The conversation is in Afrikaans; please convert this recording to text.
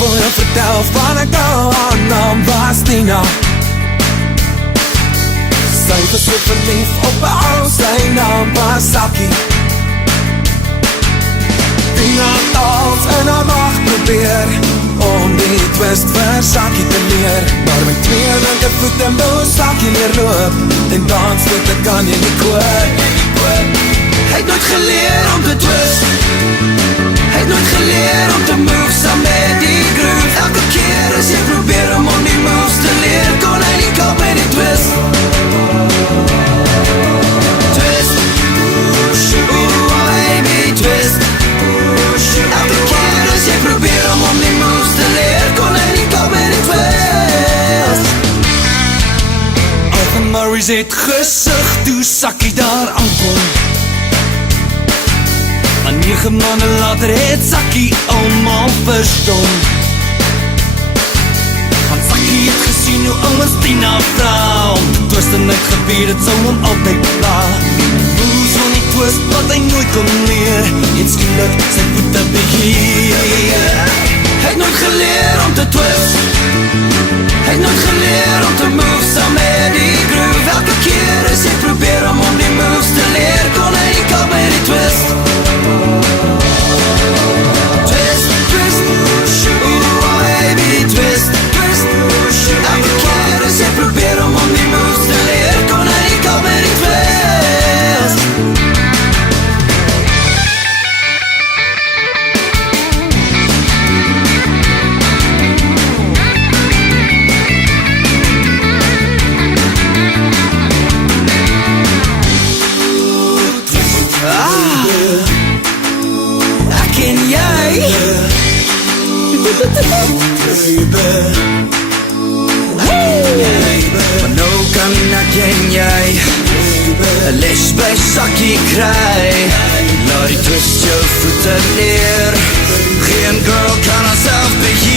wil jou vertel van ek nou, haar naam was Tina. Sy was so verlief op 'n ou, sy naam was Saki. Tina het alles in haar mag probeer om die twist vir Saki te leer, maar met 2 linkervoete moes Saki neerloop en dans met ek kan jy nie koop. Hy het nooit geleer om te twist, hy het nooit geleer om te move saam met die groove. Elke keer as jy probeer om die moves te leer, kon hy nie kop met die twist. Twist, ooh baby, twist. Elke keer as jy probeer om die moves te leer, kon hy nie kop met die twist. Alpha Murray's het gesig toe Saki daar aankom. Maar 9 maande later het Saki almal verstom. Want Saki het gesien hoe ouens Tina vra om te twist en het gebeur, het sou hom altyd pla. Moes on die twist wat hy nooit kon leer, het skielik sy voete beheer. Hy het nooit geleer om te twist, hy het nooit geleer om te move saam met die groove. Elke keer as jy probeer om die moves te leer, kon hy nie kop met die twist. Twist, twist, ooh baby, twist, twist. Elke keer as jy probeer om die moves te leer, kon hy nie kop met die twist. Maar nou kan ek en jy 'n les by Saki kry. Laat die twist jou voete neer, geen girl kan haarself beheer.